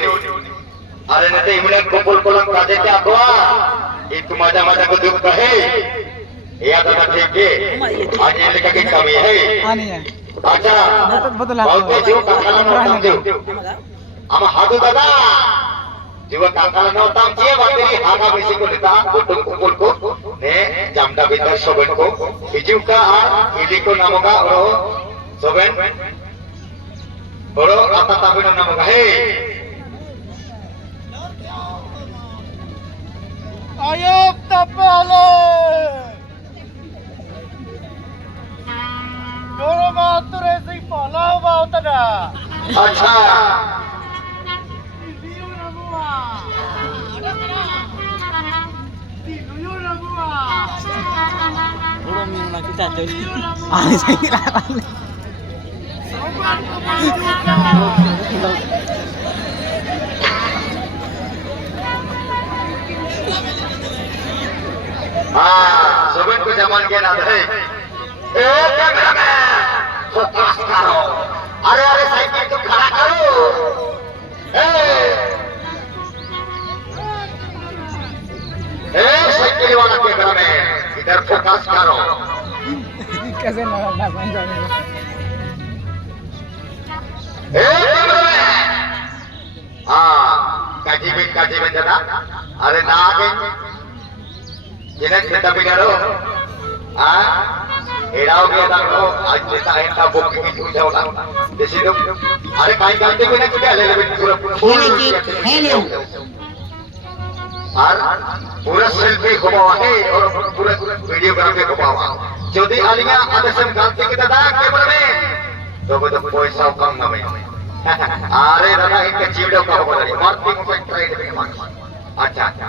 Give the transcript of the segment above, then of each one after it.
nih. Ada nanti imunan kumpul pulang kaje ke aku. Itu macam-macam kuduk kahai. Iya tak ठीक आज ये लेकर कमी है अच्छा बहुत जीव काकाला नोटाम जीव हम हादू दादा जीव काकाला नोटाम चे बातेरी हागा बेसी को लेता कुटुम कुकुल को ने जामदा बितर सोबन को हिजू का इली को नामोगा और सोबन और आता ताबिन नामोगा है आयोग तपले Doro mature sing palau mau tada. अच्छा Diu ramua. Ada tada. Diu ramua. Belum minum kita tuh. Ah, saya kira apa? Sobat kebanyakan. हाँ सोबन को जमान के ना दे फोकस करो अरे अरे साइकिल तुम खड़ा करो साइकिल वाला कैमरा में इधर फोकस करो कैसे ना बन जाएगा हाँ काजी में जरा अरे ना आगे जिन्हें खेता भी करो हाँ एराओ के दांतो आज जैसा है ना वो की पूछा होगा जैसे लोग अरे काई जानते भी ना क्या ले ले पूरा हेलो और पूरा सेल्फी घुमावा है और पूरा वीडियोग्राफी घुमावा चौधरी आलिया आदर्शन गांधी की दादा कैमरा में तो वो तो पैसा कम ना में अरे दादा इनके चीड़ों का बोला नहीं मार्केटिंग में ट्रेड में मान अच्छा अच्छा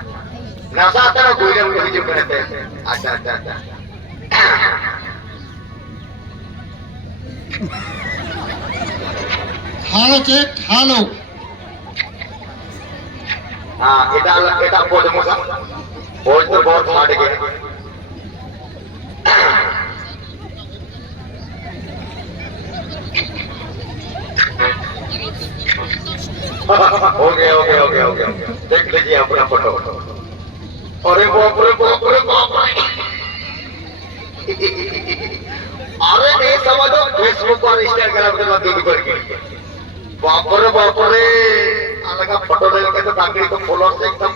नशा तरह कोई ना कोई जो करते हैं अच्छा अच्छा अच्छा हेलो चेक हेलो हाँ इधर पोज मुसा पोज तो बहुत मार गए हो गया देख लीजिए अपना फोटो अरे बाप रे अरे नहीं समझो फेसबुक और इंस्टाग्राम के मत दूर करके बाप रे अलग फोटो लेके तो बाकी तो फॉलोअर्स एकदम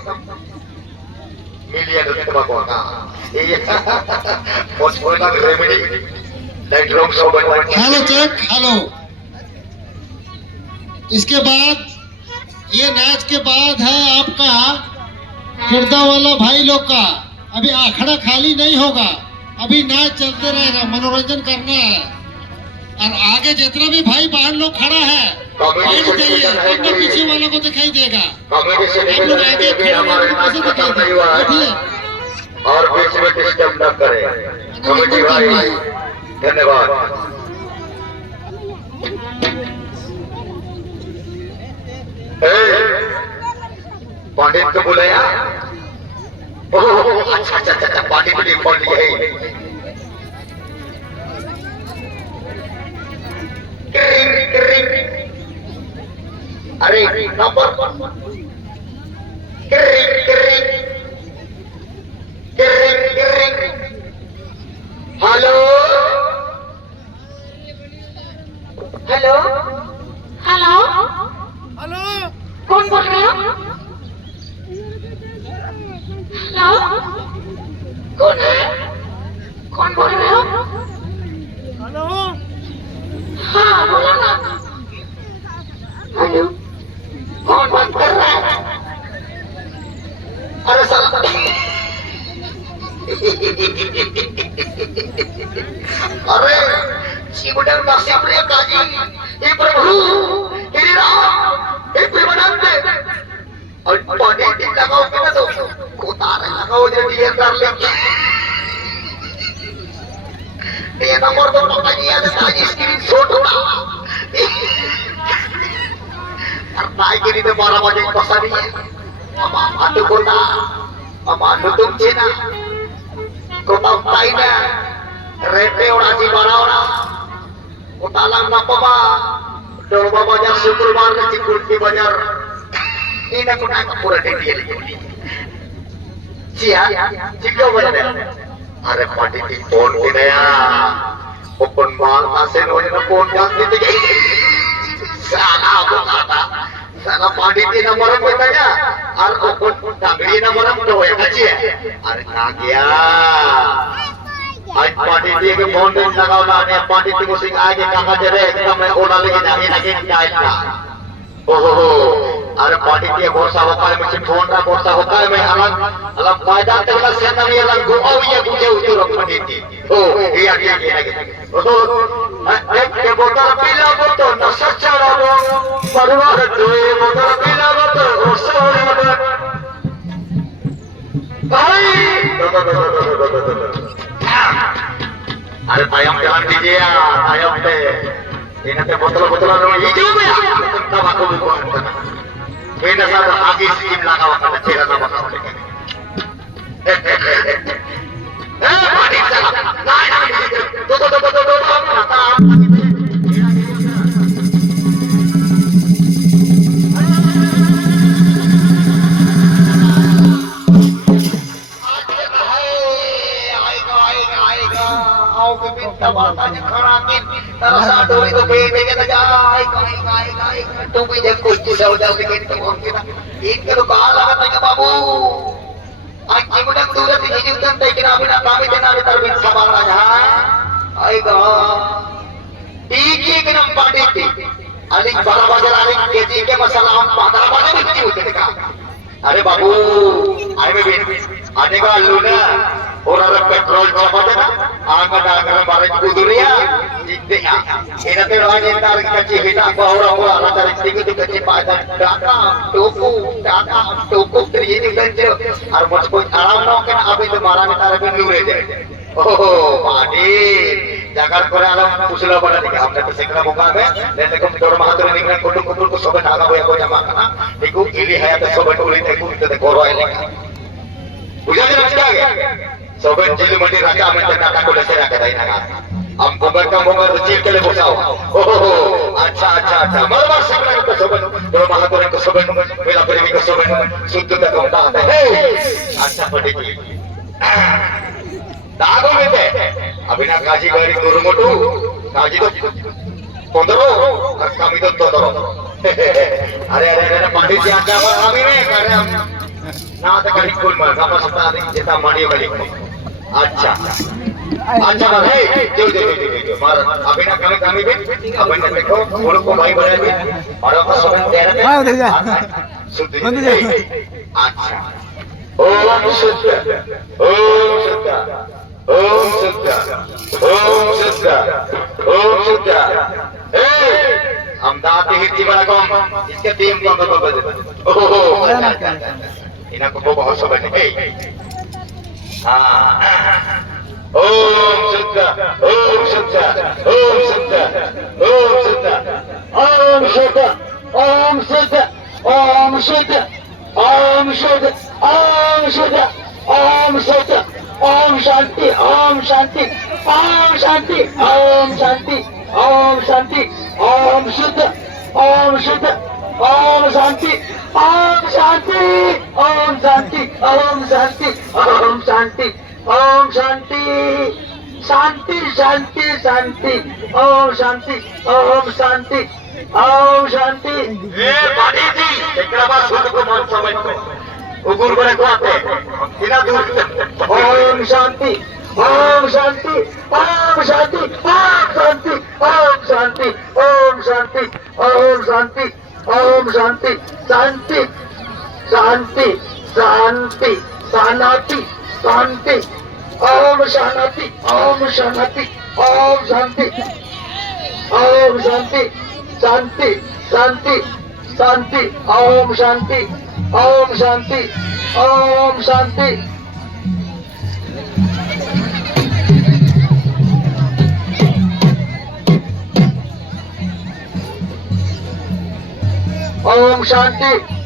मिलियन के बाबा का ये पोस्ट का रेमेडी लाइट रूम शो बनवा हेलो चेक हेलो इसके बाद ये नाच के बाद है आपका किरदा वाला भाई लोग का अभी आखड़ा खाली नहीं होगा अभी नाच चलते रहेगा मनोरंजन करना है और आगे जितना भी भाई बाहर लोग खड़ा है बैठ जाइए अपने पीछे वालों को दिखाई देगा कॉमेडी से आप लोग आगे खड़े हमारे होकर कैसे नाच दिखाई खत्म नहीं देगा हुआ है बैठिए और बीच में डिस्टर्ब न करें कॉमेडी भाई धन्यवाद पंडित को बुलाया ओह अच्छा पंडित को फोन लिया है अरे number hello hello hello hello कौन बोल रहे हो? हेलो कौन है? कौन बोल रहे हो? हेलो हाँ बोलो ना। हेलो कौन बात कर रहा है? अरे साला अरे शिवडर नसीब रे काजी हे प्रभु हे राम हे प्रेमानंद और पानी दिन लगाओ के ना तो कोतारे लगाओ जो डियर कर ले ये नंबर तो पता नहीं है काजी स्क्रीन शॉट होगा नाई के लिए 12 बजे पसा नहीं है अमानु कोता अमानु तुम चेना कोता ताई ना रेटे orang si bara orang utalang na pa ba dor ba bajar syukur bar ke cikur di bajar ini aku nak pura dia lagi. Cia, jika mana? Are pandit phone kena ya. Open mal asen orang na phone kan di tiga. Sana aku kata, sana pandit ni nama orang bertanya. Ar open tangri nama orang tu ya kaci ya. Are nagia. आज party दिए के phone पे लगाओ ना ने party को सिंह आगे काका दे रहे एकदम मैं ओला लेके जाने लगे क्या इतना ओहो अरे पार्टी दिए गोसा होता है मुझे फोन का गोसा होता है मैं अलग अलग फायदा तेरा सेना भी अलग गोआ ये मुझे उतर पार्टी दी ओ ये आगे लगे ओहो एक के बोतल पीला बोतल न सच्चा रो परवाह दो ये बोतल पीला बोतल गोसा हो भाई अरे ayam jalan DJ ya, ayam teh. Ini teh botol-botolan rumah hijau ya. Tentang aku bukan. Beda sama lagi skim lagawa kana cera sama kamu. Panik salah. Nah, tuh. Terasa doi itu bebe kita jai kai tu भी जब कुछ जाओ जाओ बिकेट तो हम kita इनके तो कहाँ लगा था बाबू आज जीवन दूर से हिजू तक लेकिन अभी ना कामी देना अभी तरबिन सवाल आ जाए आएगा ठीक ही कि नम पार्टी थी अलिक बड़ा बाजार अलिक केजी के मसाला हम 15 बाजे बिकती होते थे अरे बाबू आए में आने का आलू ना और अगर पेट्रोल चपा देना आग डालकर बारे कुदुरिया जीते इन्हें तो आज इन तारीख कच्ची हिटा बहुरा हुआ ना तारीख टिकट कच्ची पायदा टाटा टोकू फिर ये निकलते और मुझको आराम ना हो कि अभी तो मारा में तारे पे लूरे जाए ओहो पानी जाकर करे आलम पुछला बना दिया हमने तो सिकना मुका में लेने को तोड़ महातुर निकलने कुटुम कुटुम को सोबे नागा बोया को जमा करना देखो इली है तो सोबे टोली देखो इतने कोरो है लेकिन बुझा जी रखता है सोबे जिले मंडी रखा में तो नाका को लेसे रखा था इन्हें हम बुगर का बुगर चीर के लिए बुझाओ ओहो अच्छा मरमर सिकना को सोबे तोड़ महातुर को सोबे मेरा प्रेमी को सोबे शुद्ध तक होता है अच्छा पढ़ी की दागो में थे अभी ना काजी गाड़ी गुरुमुटु काजी तो पंद्रो और कमी तो तोदरो अरे पांडित जी आका हमें नहीं कर रहे हम ना तो कहीं कुल मार का पता नहीं जितना मानिए वाली अच्छा भाई जो मार अभी ना कमी भी अभी ना देखो उन को भाई बना भी और आपका सब दे रहे हैं शुद्ध अच्छा ओम शुद्ध ओम शुद्ध हम दाते हिर्ती बना कौन इसके टीम कौन बदल ओहो इन्हें को बहुत सब नहीं ओम शुद्ध ओम शुद्ध ओम शुद्ध ओम शुद्ध ओम शुद्ध ओम शुद्ध ओम शुद्ध ओम शुद्ध ओम शुद्ध ओम शुद्ध ओम शांति ओम शांति ओम शांति ओम शांति ओम शांति ओम शुद्ध ओम शुद्ध ओम शांति ओम शांति ओम शांति ओम शांति ओम शांति ओम शांति शांति शांति शांति ओम शांति ओम शांति ओम शांति ए बाड़ी जी एकरा बात सुन को मन समझ को उगुर बड़े को आते इना दूर ओम शांति ओम शांति ओम शांति ओम शांति ओम शांति ओम शांति ओम शांति ओम शांति शांति शांति शांति शांति शांति ओम शांति ओम शांति ओम शांति ओम शांति शांति शांति शांति ओम शांति ओम शांति ओम शांति ओम शांति